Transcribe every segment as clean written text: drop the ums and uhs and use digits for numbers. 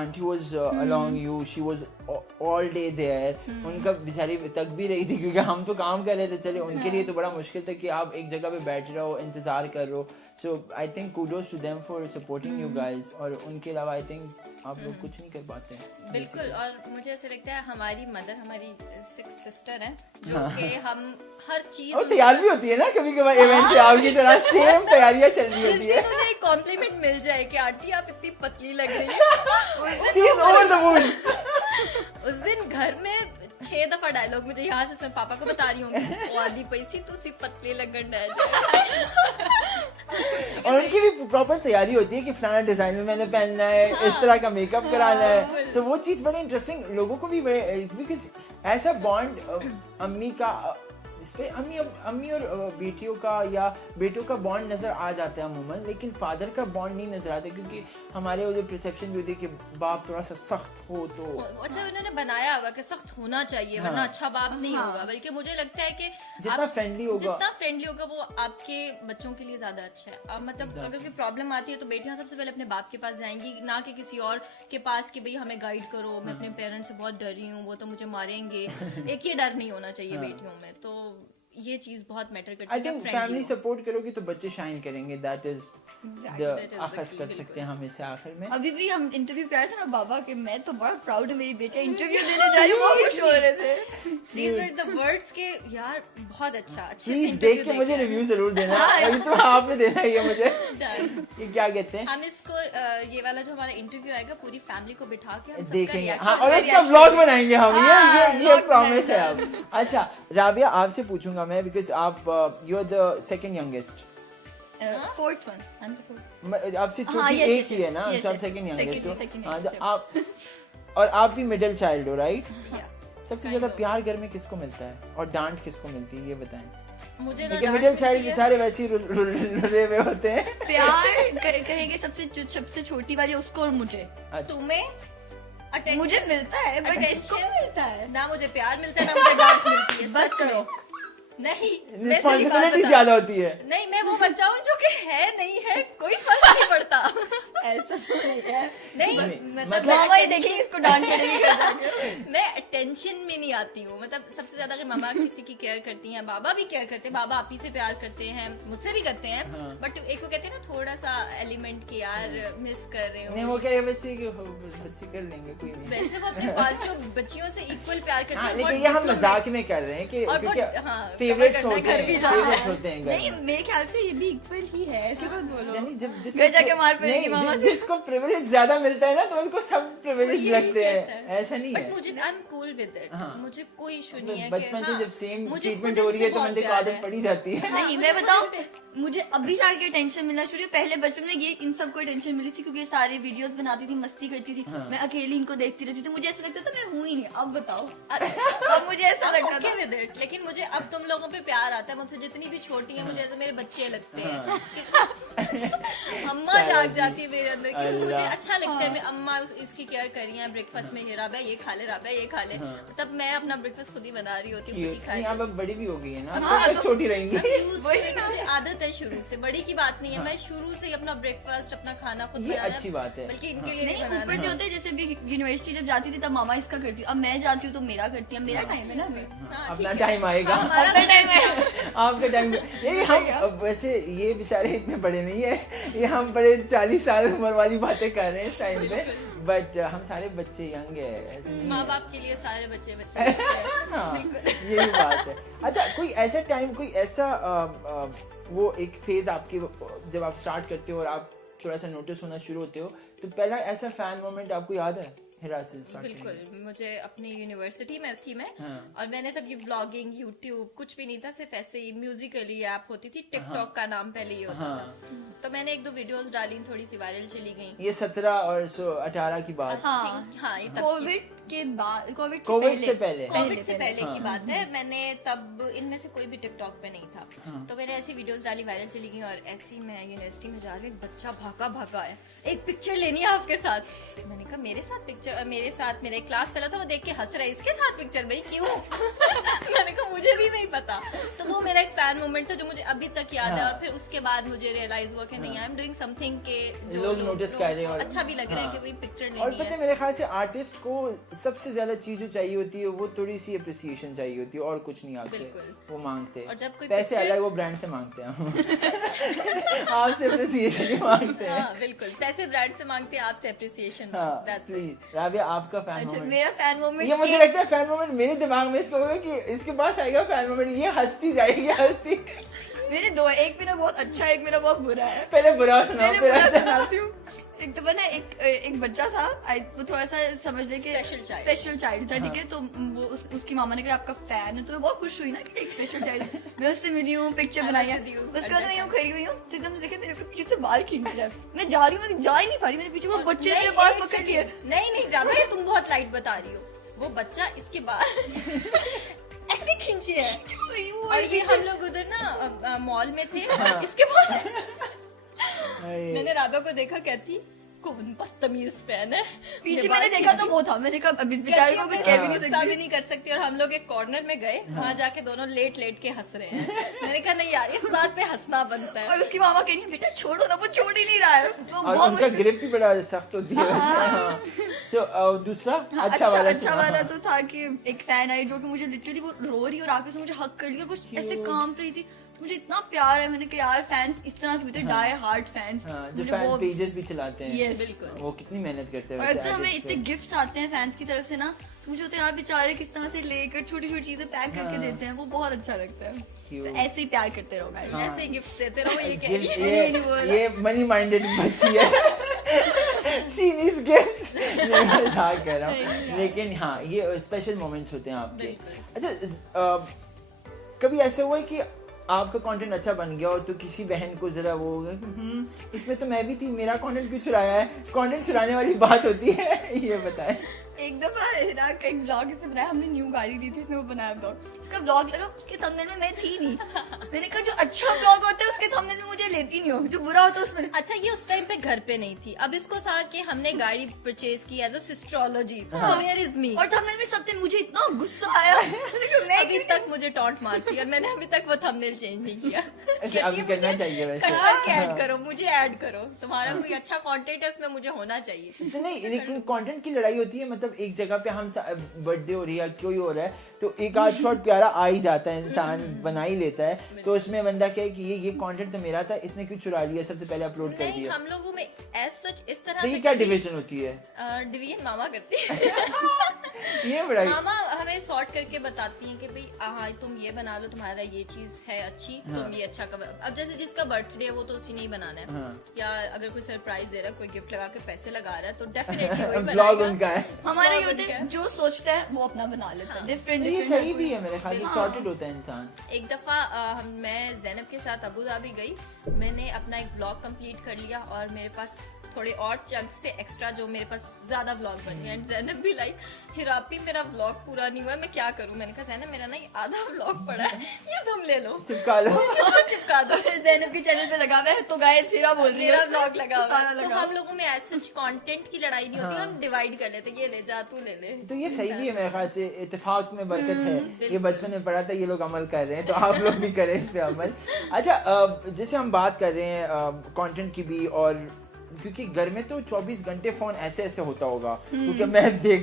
auntie was along you, she was all day there. उनका बेचारी तक भी रही थी क्योंकि हम तो काम कर रहे थे. चले उनके लिए तो बड़ा मुश्किल था कि आप एक जगह पे बैठ रहो, इंतजार कर रहो. So I think kudos to them for supporting you guys. और उनके अलावा I think आप लोग कुछ नहीं कर पाते हैं. बिल्कुल. और मुझे ऐसा लगता है हमारी मदर हमारी 6 सिस्टर हैं जो कि हम हर चीज और तैयार भी होती है ना कभी कभार इवेंट से आपकी तरह सेम तैयारियां चल रही होती है. उन्हें एक कॉम्प्लीमेंट मिल जाए कि आंटी आप इतनी पतली लग रही है. She is over the moon. उस दिन घर में 6 दफा डायलॉग मुझे यहाँ से सुन पापा को बता रही हूँ आदि पैसी तुसी पतली लगन रह जाए. और उनकी भी प्रॉपर तैयारी होती है कि फलाना डिजाइनर मैंने पहनना है, इस तरह का मेकअप कराना है. सो वो चीज बड़े इंटरेस्टिंग लोगों को भी बिकॉज ऐसा बॉन्ड अम्मी का इस पे अम्मी और बेटियों का या बेटों का बॉन्ड नजर आ जाता है अमूमन, लेकिन फादर का बॉन्ड नहीं नजर आता क्योंकि हमारे वो जो परसेप्शन भी होती है कि बाप थोड़ा सा सख्त हो तो अच्छा उन्होंने बनाया हुआ कि सख्त होना चाहिए वरना अच्छा बाप नहीं होगा. बल्कि मुझे लगता है कि जितना फ्रेंडली होगा वो आपके बच्चों के लिए ज्यादा अच्छा है. मतलब अगर कोई प्रॉब्लम आती है तो बेटियां सबसे पहले अपने बाप के पास जाएंगी, ना कि किसी और के पास कि भाई हमें गाइड करो, मैं अपने पेरेंट्स से बहुत डर रही हूँ, वो तो मुझे मारेंगे. एक ही डर नहीं होना चाहिए बेटियों में. तो ये चीज बहुत मैटर करती है. आई थिंक फैमिली सपोर्ट करोगी तो बच्चे शाइन करेंगे. दैट इज द आखिर कर सकते हैं हम इससे आखिर में. अभी भी हम इंटरव्यू पे आए थे ना बाबा के, मैं तो बड़ा प्राउड हूँ मेरी बेटी इंटरव्यू देने जा रही है, खुश हो रहे थे. These were the words के यार बहुत अच्छा अच्छे से इंटरव्यू देख के मुझे रिव्यू जरूर देना. अभी तो आपने देना है मुझे कि क्या कहते हैं. हम इसको ये वाला जो हमारा इंटरव्यू आएगा पूरी फैमिली को बिठा के हम देखेंगे. हाँ और इसका व्लॉग बनाएंगे हम. ये प्रॉमिस है. अब अच्छा राबिया आपसे पूछूंगा मैं बिकॉज आप you are the second youngest. Fourth one. I'm the fourth. आपसे छोटी एक ही है ना. आप सेकंड यंगेस्ट हो. आप और आप भी मिडिल चाइल्ड हो राइट. सबसे ज्यादा प्यार घर में किसको मिलता है और डांट किसको मिलती है ये बताएं. मुझे मिडिल चाइल्ड बेचारे वैसे ही रुले हुए होते हैं. प्यार कहेंगे सबसे छोटी वाली उसको और मुझे. तुम्हें मुझे मिलता है बट इसको मिलता है ना. मुझे प्यार मिलता है ना मुझे डांट मिलती है. सच में नहीं. रिस्पॉन्सिबिलिटी ज्यादा होती है. नहीं मैं वो बच्चा हूँ जो कि है नहीं है कोई फर्क नहीं पड़ता. ऐसा तो नहीं है. नहीं मतलब मामा ही देखेंगे इसको डांट करेंगे. मैं अटेंशन में नहीं आती हूँ. मतलब सबसे ज्यादा अगर मामा किसी की केयर करती हैं, बाबा भी केयर करते हैं, बाबा आप ही से प्यार करते हैं, मुझसे भी करते हैं. बट एक को कहते हैं ना थोड़ा सा एलिमेंट की यार मिस कर रहे हो. नहीं वो कह रहे बच्चे कर लेंगे कोई नहीं. वैसे वो अपने पांचों बच्चियों से इक्वल प्यार करते हैं. लेकिन ये हम मजाक में कर रहे हैं कि फेवरेट्स होते हैं. नहीं मेरे ख्याल से ये भी इक्वल ही है. ऐसे मत बोलो. यानी जब घर जाके मार पड़ेगी मामा से. जिसको प्रिविलेज ज्यादा मिलता है ना तो उनको सब प्रिविलेज लगते हैं. ऐसा नहीं है. बट मुझे I am cool with it. मुझे कोई इशू नहीं है. बचपन से जब सेम ट्रीटमेंट हो रही है तो बंदे को आदत पड़ी जाती है. नहीं मैं बताऊं मुझे अभी जाके टेंशन मिलना शुरू. पहले बचपन में ये इन सबको टेंशन मिली थी क्योंकि सारे वीडियोस बनाती थी, मस्ती करती थी. मैं अकेली इनको देखती रहती थी. मुझे ऐसा लगता था मैं हूँ ही नहीं. अब बताओ अब मुझे ऐसा लगता था विद इट. लेकिन मुझे अब तुम लोगों पे प्यार आता है. मुझसे जितनी भी छोटी है मुझे ऐसे मेरे बच्चे लगते हैं. अम्मा जाग जाती है मेरे अंदर कि मुझे अच्छा लगता है. मैं अम्मा इसकी केयर कर रही है. ब्रेकफास्ट में राबिया ये खा ले, राबिया ये खा ले. तब मैं अपना ब्रेकफास्ट खुद ही बना रही होती हूँ. अब बड़ी भी हो गई है ना तो छोटी रहेंगी. मुझे आदत है शुरू से. बड़ी की बात नहीं है. मैं शुरू से अपना ब्रेकफास्ट अपना खाना खुद बनाना. अच्छी बात है. बल्कि इनके लिए नहीं ऊपर से होते जैसे भी यूनिवर्सिटी जब जाती थी तब मामा इसका करती. अब मैं जाती हूँ तो मेरा करती है. मेरा टाइम है ना. अपना टाइम आएगा. अपना टाइम है. आपका टाइम. ये हम वैसे ये बेचारे इतने बड़े नहीं है. ये हम बड़े 40 साल उम्र वाली बातें कर रहे हैं इस टाइम पे. बट हम सारे बच्चे यंग है. माँ बाप के लिए सारे बच्चे यही बात है. अच्छा कोई ऐसा टाइम कोई ऐसा वो एक फेज आपकी जब आप स्टार्ट करते हो और आप थोड़ा सा नोटिस होना शुरू होते हो तो पहला ऐसा फैन मोमेंट आपको याद है? बिल्कुल. मुझे अपनी यूनिवर्सिटी में थी मैं. और मैंने तब ये ब्लॉगिंग यूट्यूब कुछ भी नहीं था. सिर्फ ऐसे ही म्यूजिकली ऐप होती थी. टिकटॉक का नाम पहले ही होता था. तो मैंने 1-2 वीडियोस डाली, थोड़ी सी वायरल चली गई. ये 17 और 18 की बात. हाँ ये के बाद, कोविड से पहले कोविड से पहले की बात है। मैंने तब इनमें से कोई भी टिकटॉक पे नहीं था, तो मैंने ऐसी वीडियोस डाली, वायरल चली गई। और ऐसी मैं यूनिवर्सिटी में जा रही हूँ, एक बच्चा भागा है, एक पिक्चर लेनी है आपके साथ। मैंने कहा मेरे साथ पिक्चर, मेरे साथ मेरा एक क्लास वाला था, वो देख के हंस रहा है, इसके साथ पिक्चर भाई क्यों? मैंने कहा मुझे भी नहीं पता। तो वो मेरा एक फैन मोमेंट था जो मुझे अभी तक याद है। और फिर उसके बाद मुझे रियलाइज हुआ कि नहीं, आई एम डूइंग समथिंग के जो लोग नोटिस कर रहे हैं और अच्छा भी लग रहा है कि भाई पिक्चर लेनी है। और पता है मेरे ख्याल से आर्टिस्ट को सबसे ज्यादा चीज जो चाहिए होती है वो थोड़ी सी अप्रिसिएशन चाहिए होती है, और कुछ नहीं आपसे वो मांगते हैं। और जब कोई पैसे अलग वो ब्रांड से मांगते हैं आपसे अप्रिसिएशन ही मांगते हैं। हाँ बिल्कुल, पैसे ब्रांड से मांगते हैं, आपसे अप्रिसिएशन। राबिया आपका फैन अच्छा, मोमेंट? मेरा फैन मोमेंट ये मुझे लगता है फैन मोमेंट मेरे दिमाग में इसको होगा कि इसके पास आएगा फैन मोमेंट, ये हंसती जाएगी हंसती। मेरे दो, एक मेरा बहुत अच्छा है, एक मेरा बहुत बुरा है। पहले बुरा सुनाओ पहले फिर बुरा अच्छा। सुनाती हूँ। एक तो ना एक बच्चा था, वो थोड़ा सा समझ ले कि स्पेशल चाइल्ड था, ठीक है। तो वो उसकी मामा ने कहा आपका फैन है, तो मैं बहुत खुश हुई ना कि एक स्पेशल चाइल्ड। मैं उससे मिली हूँ, पिक्चर बनाई है। उसके बाद मैं यूँ खड़ी हुई हूँ, तो एकदम से देखे मेरे पीछे से बाल खींच रहा है। मैं जा रही हूँ, मैं जा ही नहीं पा रही, मेरे पीछे वो बच्चे मेरे बाल पकड़ लिए। नहीं राबिया, तुम बहुत लाइट बता रही हो। वो बच्चा इसके बाल ऐसे खींचे है। और ये हम लोग उधर ना मॉल में थे, इसके बाद मैंने राबिया को देखा, कहती कौन बदतमीज फैन है। पीछे मैंने देखा तो वो था, मैंने देखा अभी बेचारे को कुछ कह भी नहीं कर सकती। और हम लोग एक कॉर्नर में गए, वहाँ जाके दोनों लेट के हंस रहे हैं। मैंने कहा नहीं यार, इस बात पे हंसना बनता है। और उसकी मामा कह रही है बेटा छोड़ो ना, वो छोड़ ही नहीं रहा है। और उनका ग्रिप भी बड़ा सख्त होती है। तो दूसरा अच्छा वाला तो था कि एक फैन आई जो कि मुझे लिटरली वो रो रही और आके से मुझे हक कर लिया और वो ऐसे कांप रही थी। मुझे इतना प्यार है, मैंने कहा यार फैंस इस तरह के होते हैं, डाई हार्ड फैंस जो फैन पेजेस भी चलाते हैं। Yes. बिल्कुल, वो कितनी मेहनत करते हैं। और अक्सर हमें इतने गिफ्ट्स आते हैं फैंस की तरफ से ना, तो मुझे होते हैं यार बेचारे किस तरह से लेकर छोटी छोटी चीजें पैक करके देते हैं, वो बहुत अच्छा लगता है। तो ऐसे ही प्यार करते रहो गाइस, ऐसे ही गिफ्ट्स देते रहो। ये कह रही है ये मनी माइंडेड बच्ची है। She needs gifts। मैं मजाक कर रहा हूँ, लेकिन हाँ ये स्पेशल मोमेंट्स होते हैं आपके। अच्छा कभी ऐसा हुआ है कि आपका कंटेंट अच्छा बन गया और तो किसी बहन को जरा वो होगा कि इसमें तो मैं भी थी, मेरा कंटेंट क्यों चुराया है? कंटेंट चुराने वाली बात होती है, ये बताएं। एक दफा हिरा का एक ब्लॉग इसने बनाया, हमने न्यू गाड़ी ली थी, इसने वो बनाया ब्लॉग। इसका ब्लॉग लगा, उसके थंबनेल में मैं थी नहीं। मैंने कहा जो अच्छा ब्लॉग होता है उसके थंबनेल में मुझे लेती नहीं हो, जो बुरा होता है उसमें। अच्छा ये उस टाइम पे घर पे नहीं थी, अब इसको था कि हमने गाड़ी परचेज की एज अ सिस्ट्रोलॉजी, सो हियर इज मी। और थंबनेल में सब दिन मुझे इतना गुस्सा आया। मैं अभी तक मुझे टॉन्ट मारती है और मैंने अभी तक वो थंबनेल चेंज नहीं किया। अभी करना चाहिए वैसे। करके ऐड करो, मुझे ऐड करो, तुम्हारा कोई अच्छा कंटेंट है उसमें मुझे होना चाहिए। तो नहीं, लेकिन कंटेंट की लड़ाई होती है, मतलब एक जगह पे हम बर्थडे हो रही है, कोई हो रहा है, तो एक आध शॉट प्यारा आ ही जाता है, इंसान बना ही लेता है। तो उसमें बंदा कहे कि ये कंटेंट तो मेरा था, इसने क्यों चुरा लिया, सबसे पहले अपलोड कर दिया। हम लोगों में एज सच इस तरह तो से ये क्या डिवीजन होती है? डिवीजन मामा करती है। ये बड़ा मामा हमें सॉर्ट करके बताती हैं कि भाई हाँ तुम ये बना लो, तुम्हारा ये चीज है अच्छी, तुम ये अच्छा कवर। अब जैसे जिसका बर्थडे है वो तो उसी ने ही बनाना है, या अगर कोई सरप्राइज दे रहा है, कोई गिफ्ट लगा के पैसे लगा रहा है, तो डेफिनेटली वही ब्लॉग उनका है। हमारा ये होता है जो सोचता है वो अपना बना लेता है। डिफरेंट ये सही भी है मेरे ख्याल से, सॉर्टेड होता है इंसान। एक दफा मैं ज़ैनब के साथ अबू धाबी गई, मैंने अपना एक ब्लॉग कंप्लीट कर लिया और मेरे पास थोड़े और चंक्स थे एक्स्ट्रा जो मेरे पास ज्यादा व्लॉग बन गए। एंड ज़ैनब भी लाइक हिरापी मेरा व्लॉग पूरा नहीं हुआ, मैं क्या करूं? मैंने कहा ज़ैनब मेरा ना आधा व्लॉग पड़ा है, ये तुम ले लो, चिपका लो। चिपका दो। ज़ैनब के चैनल पे लगा हुआ है तो गाइस हिरा बोल रही है मेरा व्लॉग लगा हुआ है। तो हम लोगों में ऐसे कंटेंट की लड़ाई नहीं होती, हम डिवाइड कर लेते, ये ले जा, तू ले ले। तो ये सही भी है मेरे ख्याल से, इत्तेफाक में बरकत है। ये बचपन में पढ़ा था, ये लोग अमल कर रहे हैं, तो आप लोग भी करें इस पे अमल। अच्छा जैसे हम बात कर रहे हैं कंटेंट की भी, और क्योंकि घर में तो 24 घंटे फोन ऐसे ऐसे होता होगा, क्योंकि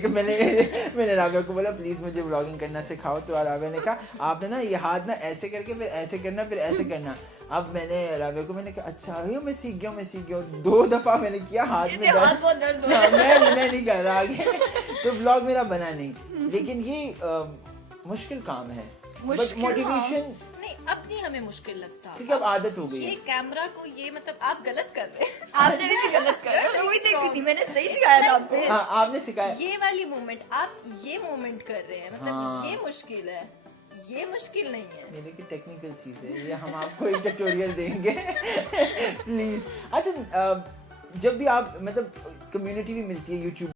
मैंने राबिया को बोला प्लीज मुझे व्लॉगिंग करना सिखाओ, तो राबिया ने कहा आपने ना ये हाथ ना ऐसे करके फिर ऐसे करना फिर ऐसे करना। अब मैंने राबिया को मैंने कहा अच्छा मैं सीख गया 2 दफा मैंने किया, हाथ में दर्द हो रहा है। मैं नहीं कर रहा आगे, तो ब्लॉग मेरा बना नहीं। लेकिन ये मुश्किल काम है, मोटिवेशन नहीं, अब नहीं हमें मुश्किल लगता, क्योंकि अब आदत हो गई है। ये कैमरा को ये मतलब आप गलत कर रहे हैं। आपने भी गलत कर रहे हो, वही देख रही थी मैंने, सही सिखाया था आपको। हाँ आपने सिखाया। ये वाली मोमेंट आप ये मोमेंट कर रहे हैं, मतलब ये मुश्किल है, ये मुश्किल नहीं है। मेरे की टेक्निकल चीज है ये, हम आपको एक ट्यूटोरियल देंगे प्लीज। अच्छा जब भी आप मतलब कम्युनिटी भी मिलती है यूट्यूब